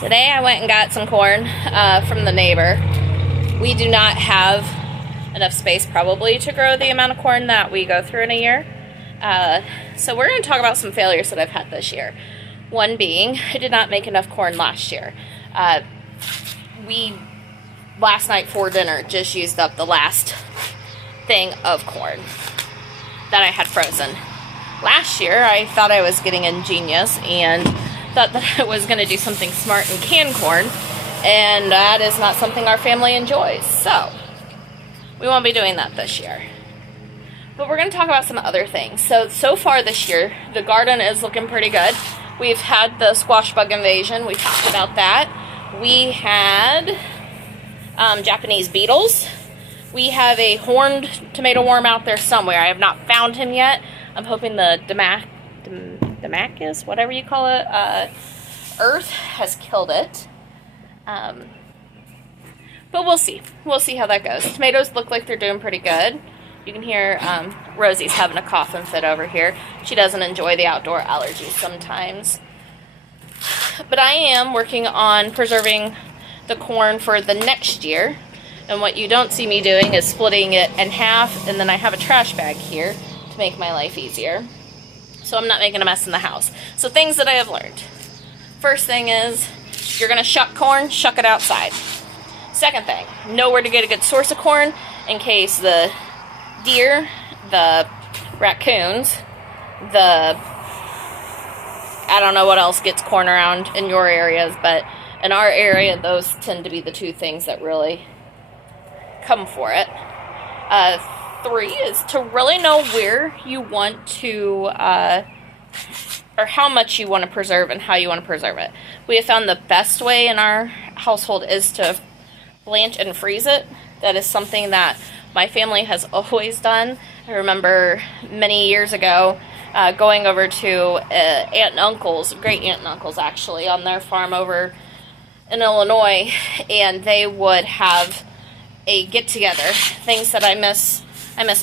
Today I went and got some corn from the neighbor. We do not have enough space probably to grow the amount of corn that we go through in a year. So we're going to talk about some failures that I've had this year. One being, I did not make enough corn last year. We, last night for dinner, just used up the last thing of corn that I had frozen. Last year, I thought I was getting ingenious and thought that I was going to do something smart and can corn, and that is not something our family enjoys. So, we won't be doing that this year. But we're going to talk about some other things. So far this year, the garden is looking pretty good. We've had the squash bug invasion. We talked about that. We had Japanese beetles. We have a horned tomato worm out there somewhere. I have not found him yet. I'm hoping the Demacus, whatever you call it, earth has killed it. But we'll see. We'll see how that goes. Tomatoes look like they're doing pretty good. You can hear Rosie's having a coughing fit over here. She doesn't enjoy the outdoor allergies sometimes. But I am working on preserving the corn for the next year. And what you don't see me doing is splitting it in half, and then I have a trash bag here to make my life easier. So I'm not making a mess in the house. So things that I have learned. First thing is, you're going to shuck corn, shuck it outside. Second thing, know where to get a good source of corn in case the deer, the raccoons, I don't know what else gets corn around in your areas, but in our area, those tend to be the two things that really come for it. 3 is to really know where you want to, or how much you want to preserve and how you want to preserve it. We have found the best way in our household is to blanch and freeze it. That is something that my family has always done. I remember many years ago going over to aunt and uncle's, great aunt and uncle's actually, on their farm over in Illinois, and they would have a get-together, things that I miss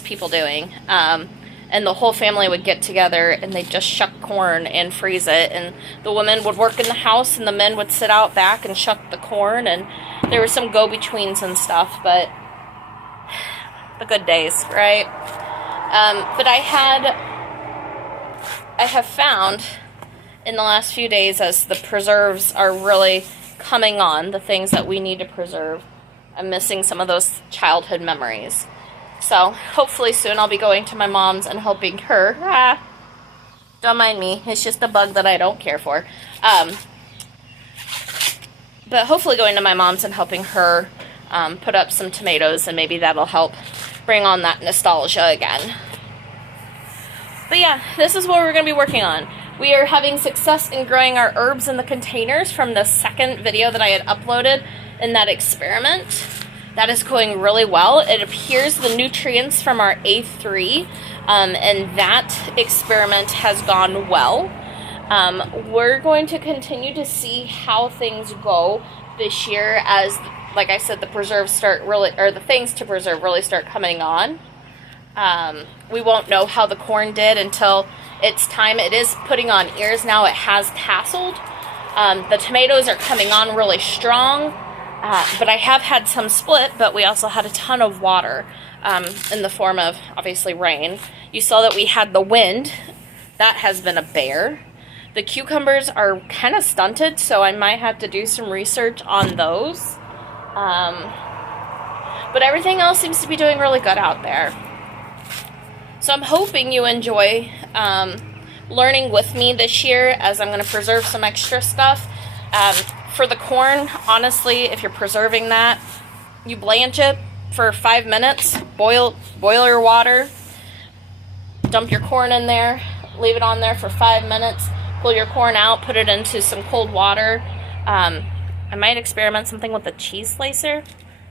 people doing, and the whole family would get together and they'd just shuck corn and freeze it, and the women would work in the house and the men would sit out back and shuck the corn, and there were some go-betweens and stuff, but the good days, right? But I have found in the last few days, as the preserves are really coming on, the things that we need to preserve, I'm missing some of those childhood memories. So hopefully soon I'll be going to my mom's and helping her. Don't mind me. It's just a bug that I don't care for. But hopefully going to my mom's and helping her put up some tomatoes, and maybe that'll help bring on that nostalgia again. But yeah, this is what we're going to be working on. We are having success in growing our herbs in the containers from the second video that I had uploaded in that experiment. That is going really well. It appears the nutrients from our A3 and that experiment has gone well. We're going to continue to see how things go this year as, like I said, the preserves start really, or the things to preserve really start coming on. We won't know how the corn did until it's time. It is putting on ears now. It has tasseled. The tomatoes are coming on really strong. But I have had some split, but we also had a ton of water in the form of, obviously, rain. You saw that we had the wind. That has been a bear. The cucumbers are kind of stunted, so I might have to do some research on those. But everything else seems to be doing really good out there. So I'm hoping you enjoy learning with me this year, as I'm going to preserve some extra stuff. For the corn, honestly, if you're preserving that, you blanch it for 5 minutes, boil your water, dump your corn in there, leave it on there for 5 minutes, pull your corn out, put it into some cold water. I might experiment something with a cheese slicer.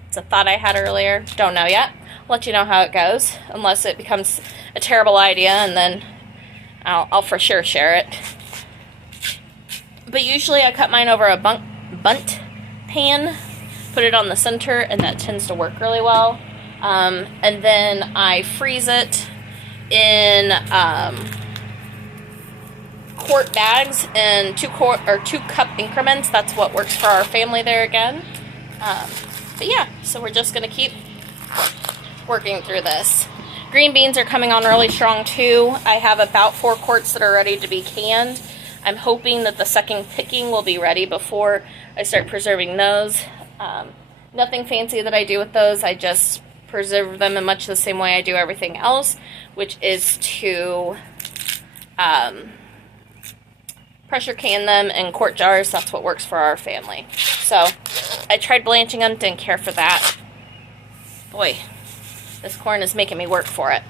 It's a thought I had earlier. Don't know yet. I'll let you know how it goes, unless it becomes a terrible idea, and then I'll for sure share it. But usually I cut mine over a bunt pan, put it on the center, and that tends to work really well. And then I freeze it in quart bags in 2 cup increments. That's what works for our family there again. But yeah, so we're just going to keep working through this. Green beans are coming on really strong too. I have about 4 quarts that are ready to be canned. I'm hoping that the second picking will be ready before I start preserving those. Nothing fancy that I do with those. I just preserve them in much the same way I do everything else, which is to pressure can them in quart jars. That's what works for our family. So I tried blanching them, didn't care for that. Boy, this corn is making me work for it.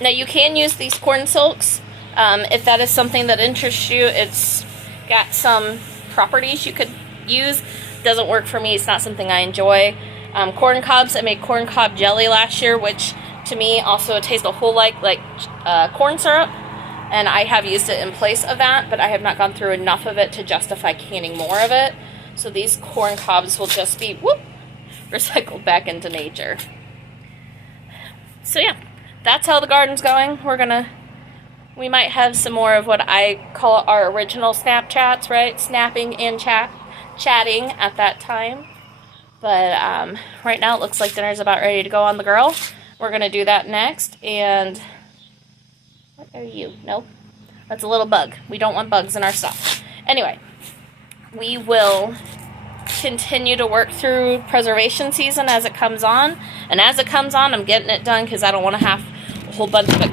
Now you can use these corn silks if that is something that interests you. It's got some properties you could use. Doesn't work for me. It's not something I enjoy. Corn cobs, I made corn cob jelly last year, which to me also tastes a whole like corn syrup, and I have used it in place of that, but I have not gone through enough of it to justify canning more of it. So these corn cobs will just be recycled back into nature. So yeah, that's how the garden's going. We might have some more of what I call our original Snapchats, right? Snapping and chatting at that time. But right now it looks like dinner's about ready to go on the grill. We're going to do that next. And what are you? Nope. That's a little bug. We don't want bugs in our stuff. Anyway, we will continue to work through preservation season as it comes on. And as it comes on, I'm getting it done because I don't want to have a whole bunch of it